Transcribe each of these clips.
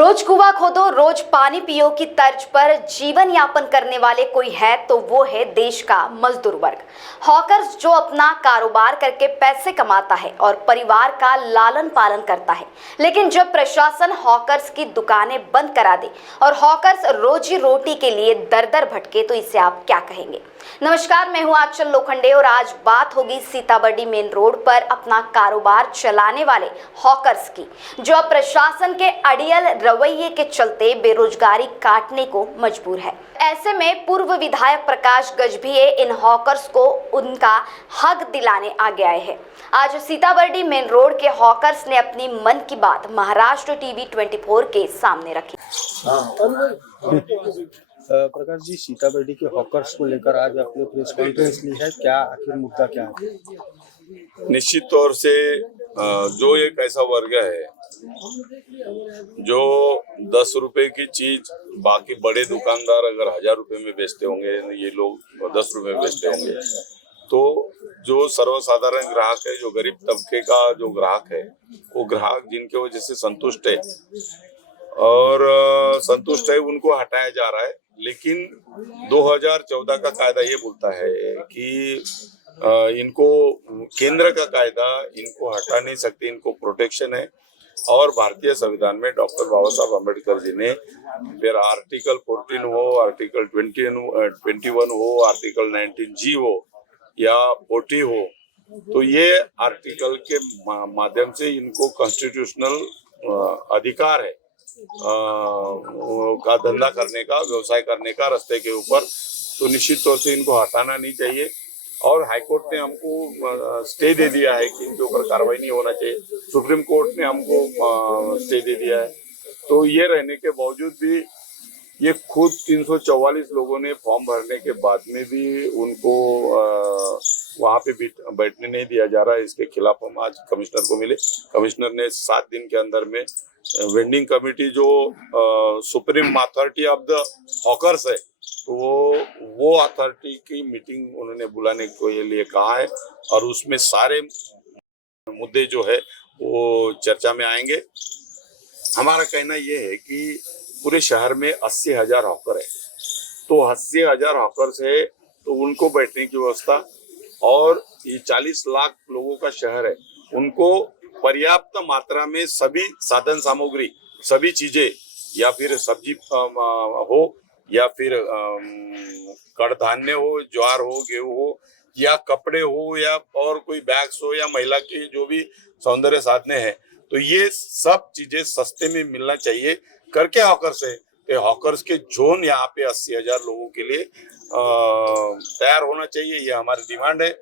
रोज कुआं खोदो रोज पानी पियो की तर्ज पर जीवन यापन करने वाले कोई है तो वो है देश का मजदूर वर्ग। हॉकर्स जो अपना कारोबार करके पैसे कमाता है और परिवार का लालन पालन करता है, लेकिन जब प्रशासन हॉकर्स की दुकानें बंद करा दे और हॉकर्स रोजी रोटी के लिए दर दर भटके तो इसे आप क्या कहेंगे। नमस्कार, मैं हूं आंचल लोखंडे और आज बात होगी सीताबर्डी मेन रोड पर अपना कारोबार चलाने वाले हॉकर्स की, जो अब प्रशासन के अड़ियल रवैये के चलते बेरोजगारी काटने को मजबूर है। ऐसे में पूर्व विधायक प्रकाश गजभिये इन हॉकर्स को उनका हक दिलाने आगे आए हैं। आज सीताबर्डी मेन रोड के हॉकर्स ने अपनी मन की बात महाराष्ट्र टीवी 24 के सामने रखी। प्रकाश जी, सीताबर्डी के हॉकर्स को लेकर आज आपने प्रेस कॉन्फ्रेंस ली है, क्या आखिर मुद्दा क्या है? निश्चित तौर से जो एक ऐसा वर्ग है जो 10 रुपए की चीज बाकी बड़े दुकानदार अगर 1000 रुपए में बेचते होंगे, ये लोग 10 रुपए में बेचते होंगे, तो जो सर्वसाधारण ग्राहक है, जो गरीब तबके का जो ग्राहक है, वो ग्राहक जिनके वजह से संतुष्ट है और संतुष्ट है, उनको हटाया जा रहा है। लेकिन 2014 का कायदा ये बोलता है कि इनको केंद्र का कायदा इनको हटा नहीं सकते, इनको प्रोटेक्शन है। और भारतीय संविधान में डॉक्टर बाबा साहब अम्बेडकर जी ने फिर आर्टिकल 14 हो, आर्टिकल 21 हो, आर्टिकल 19G हो या 40 हो, तो ये आर्टिकल के माध्यम से इनको कॉन्स्टिट्यूशनल अधिकार है का धंधा करने का, व्यवसाय करने का रास्ते के ऊपर। तो निश्चित तौर से इनको हटाना नहीं चाहिए और हाईकोर्ट ने हमको स्टे दे दिया है कि इनके ऊपर कार्रवाई नहीं होना चाहिए। सुप्रीम कोर्ट ने हमको स्टे दे दिया है। तो ये रहने के बावजूद भी ये खुद 344 लोगों ने फॉर्म भरने के बाद में भी उनको वहाँ पे बैठने नहीं दिया जा रहा है। इसके खिलाफ हम आज कमिश्नर को मिले। कमिश्नर ने 7 दिन के अंदर में वेंडिंग कमेटी जो supreme authority of the hawkers है, तो वो अथॉरिटी की मीटिंग उन्होंने बुलाने के लिए कहा है और उसमें सारे मुद्दे जो है वो चर्चा में आएंगे। हमारा कहना ये है कि पूरे शहर में 80,000 हॉकर है, तो 80,000 हॉकर्स है तो उनको बैठने की व्यवस्था, और ये 40 लाख लोगों का शहर है, उनको पर्याप्त मात्रा में सभी साधन सामग्री, सभी चीजें, या फिर सब्जी हो या फिर कड़धान्य हो, ज्वार हो, गेहूं हो, या कपड़े हो, या और कोई बैग्स हो, या महिला के जो भी सौंदर्य साधने हैं, तो ये सब चीजें सस्ते में मिलना चाहिए करके हॉकर्स है। तो हॉकर्स के जोन यहाँ पे 80,000 लोगों के लिए तैयार होना चाहिए, ये हमारी डिमांड है।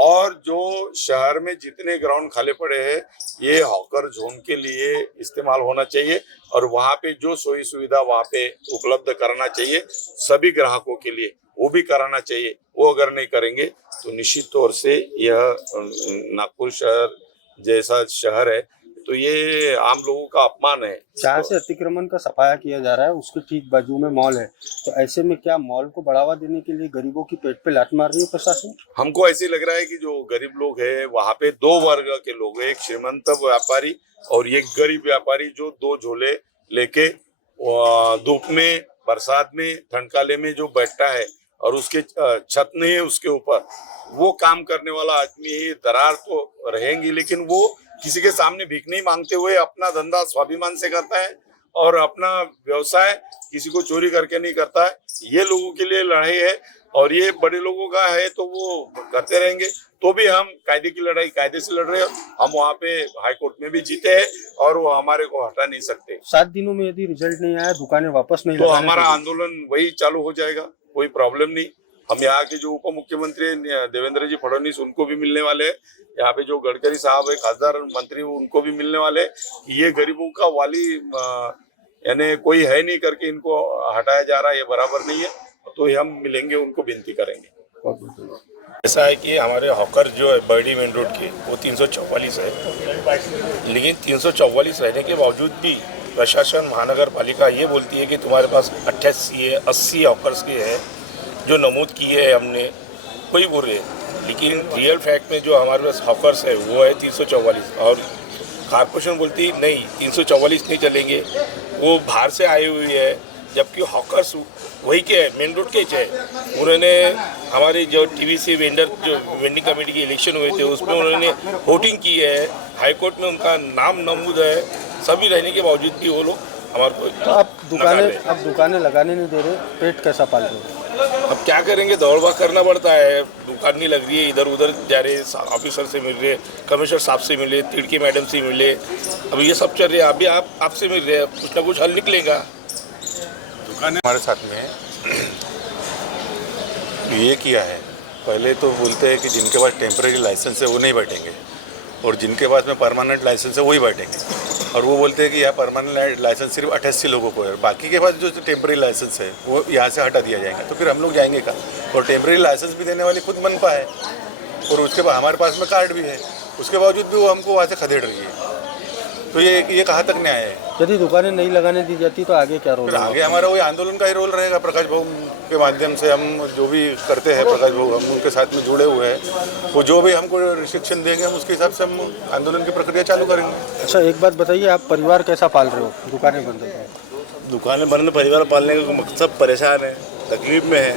और जो शहर में जितने ग्राउंड खाली पड़े हैं, ये हॉकर जोन के लिए इस्तेमाल होना चाहिए और वहाँ पे जो सोई सुविधा वहाँ पे उपलब्ध कराना चाहिए सभी ग्राहकों के लिए, वो भी कराना चाहिए। वो अगर नहीं करेंगे तो निश्चित तौर से यह नागपुर शहर जैसा शहर है तो ये आम लोगों का अपमान है। जहाँ से अतिक्रमण का सफाया किया जा रहा है उसके ठीक बाजू में मॉल है, तो ऐसे में क्या मॉल को बढ़ावा देने के लिए गरीबों की पेट पे लात मार रही है प्रशासन? हमको ऐसे लग रहा है कि जो गरीब लोग हैं वहाँ पे 2 वर्ग के लोग हैं, एक श्रीमंत व्यापारी और एक गरीब व्यापारी, जो 2 झोले लेके धूप में, बरसात में, ठंडकाले में जो बैठता है और उसके छत नहीं है उसके ऊपर, वो काम करने वाला आदमी ही दरार तो रहेंगी, लेकिन वो किसी के सामने भीख नहीं मांगते हुए अपना धंधा स्वाभिमान से करता है और अपना व्यवसाय किसी को चोरी करके नहीं करता है। ये लोगों के लिए लड़ाई है और ये बड़े लोगों का है तो वो करते रहेंगे। तो भी हम कायदे की लड़ाई कायदे से लड़ रहे हैं। हम वहाँ पे हाई कोर्ट में भी जीते हैं और वो हमारे को हटा नहीं सकते। 7 दिनों में यदि रिजल्ट नहीं आया, दुकानें वापस नहीं, तो हमारा आंदोलन वही चालू हो जाएगा, कोई प्रॉब्लम नहीं। हम यहाँ के जो उप मुख्यमंत्री देवेंद्र जी फडणवीस, उनको भी मिलने वाले हैं। यहाँ पे जो गडकरी साहब है, खासदार मंत्री, उनको भी मिलने वाले हैं। ये गरीबों का वाली यानी कोई है नहीं करके इनको हटाया जा रहा है, ये बराबर नहीं है। तो हम मिलेंगे, उनको विनती करेंगे। ऐसा है कि हमारे हॉकर जो है बर्डी मेन रोड के, वो 344 है, लेकिन 344 रहने के बावजूद भी प्रशासन, महानगर पालिका ये बोलती है कि तुम्हारे पास 88 है, 80 हॉकर्स के हैं जो नमूद किए हैं हमने, कोई बोल रहे। लेकिन रियल फैक्ट में जो हमारे पास हॉकर्स है वो है 344। और कारपोरेशन बोलती नहीं 344 नहीं चलेंगे, वो बाहर से आई हुई है, जबकि हॉकर्स वही के है, मेन रोड के है। उन्होंने हमारे जो टीवीसी वेंडर जो वेंडिंग कमेटी के इलेक्शन हुए थे उसमें उन्होंने वोटिंग की है, हाई कोर्ट में उनका नाम नमूद है, सभी रहने के बावजूद भी वो लोग हमारे को तो अब दुकानें लगाने नहीं दे रहे, पेट कैसा पाल रहे हो? अब क्या करेंगे, दौड़ भाग करना पड़ता है, दुकान नहीं लग रही है, इधर उधर जा रहे, ऑफिसर से मिल रहे, कमिश्नर साहब से मिले, तिड़की मैडम से मिले, अब ये सब चल रहे हैं। अभी आपसे मिल रहे हैं, कुछ ना कुछ हल निकलेगा। दुकानें हमारे साथ में है, ये किया है, पहले तो बोलते हैं कि जिनके पास टेम्परेरी लाइसेंस है वो नहीं बैठेंगे और जिनके पास में परमानेंट लाइसेंस है वही बैठेंगे, और वो बोलते हैं कि यहाँ परमानेंट लाइसेंस सिर्फ 88 लोगों को है, बाकी के पास जो टेम्परेरी लाइसेंस है वो यहाँ से हटा दिया जाएगा। तो फिर हम लोग जाएंगे कहाँ? और टेम्परेरी लाइसेंस भी देने वाली खुद मनपा है और उसके बाद हमारे पास में कार्ड भी है, उसके बावजूद भी वो हमको वहाँ से खदेड़ रही है। तो ये कहाँ तक न्याय है? यदि दुकानें नहीं लगाने दी जाती तो आगे क्या रोल फिर आगे हमारा वही आंदोलन का ही रोल रहेगा। प्रकाश भाऊ के माध्यम से हम जो भी करते हैं, प्रकाश भाऊ हम उनके साथ में जुड़े हुए हैं, वो जो भी हमको रिस्ट्रिक्शन देंगे हम उसके हिसाब से हम आंदोलन की प्रक्रिया चालू करेंगे। अच्छा, एक बात बताइए, आप परिवार कैसा पाल रहे हो? दुकानें बंद है, दुकानें बंद, परिवार पालने का मकसद परेशान है, तकलीफ में है।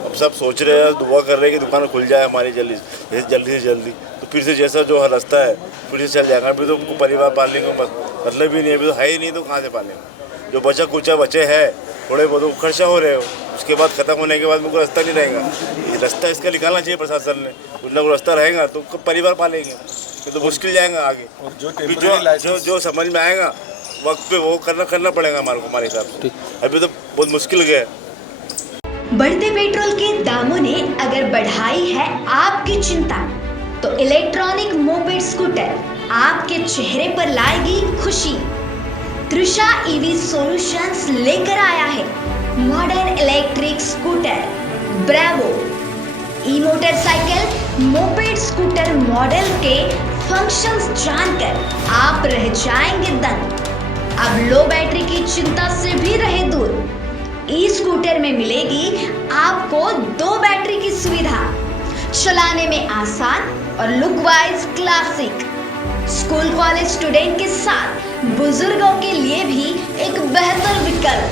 अब सब सोच रहे हैं, दुआ कर रहे हैं कि दुकान खुल जाए हमारी जल्दी से जल्दी, तो फिर से जैसा जो रास्ता है फिर से चल जाएगा। अभी तो परिवार पालने का मतलब ही नहीं, अभी तो है ही नहीं, तो कहाँ से पालेंगे? जो बचा कुचा बचे हैं थोड़े बहुत खर्चा हो रहे हो, उसके बाद खत्म होने के बाद मुझको रास्ता नहीं रहेगा। ये रास्ता इसका निकालना चाहिए प्रशासन ने, कुछ ना कुछ रास्ता रहेगा तो परिवार पालेंगे, ये तो मुश्किल जाएगा आगे। और जो समझ में आएगा वक्त पे वो करना पड़ेगा हमारे हिसाब से। अभी तो बहुत मुश्किल गया। बढ़ते पेट्रोल के दामों ने अगर बढ़ाई है आपकी चिंता, तो इलेक्ट्रॉनिक मोपेड स्कूटर आपके चेहरे पर लाएगी खुशी। तृषा ईवी सॉल्यूशंस लेकर आया है मॉडर्न इलेक्ट्रिक स्कूटर ब्रेवो। ई मोटरसाइकिल मोपेड स्कूटर मॉडल के फंक्शंस जानकर आप रह जाएंगे दंग। अब लो बैटरी की चिंता से भी रहे दूर। ई स्कूटर में मिलेगी आपको 2 बैटरी की सुविधा, चलाने में आसान और look wise classic. School college student के साथ बुजुर्गों के लिए भी एक बेहतर विकल्प।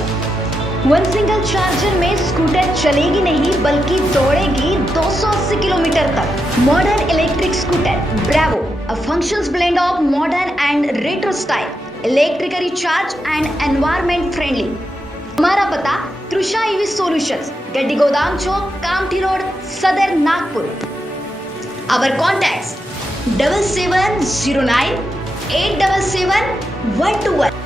1 सिंगल चार्जर में स्कूटर चलेगी नहीं बल्कि दौड़ेगी 280 किलोमीटर तक। Modern electric scooter Bravo, a functions blend of modern and retro style, electrically charge and environment friendly. हमारा पता तृषा ईवी सॉल्यूशंस, गड्डी गोदाम चौक, कामठी रोड, सदर, नागपुर। Our contacts 7709 877 121।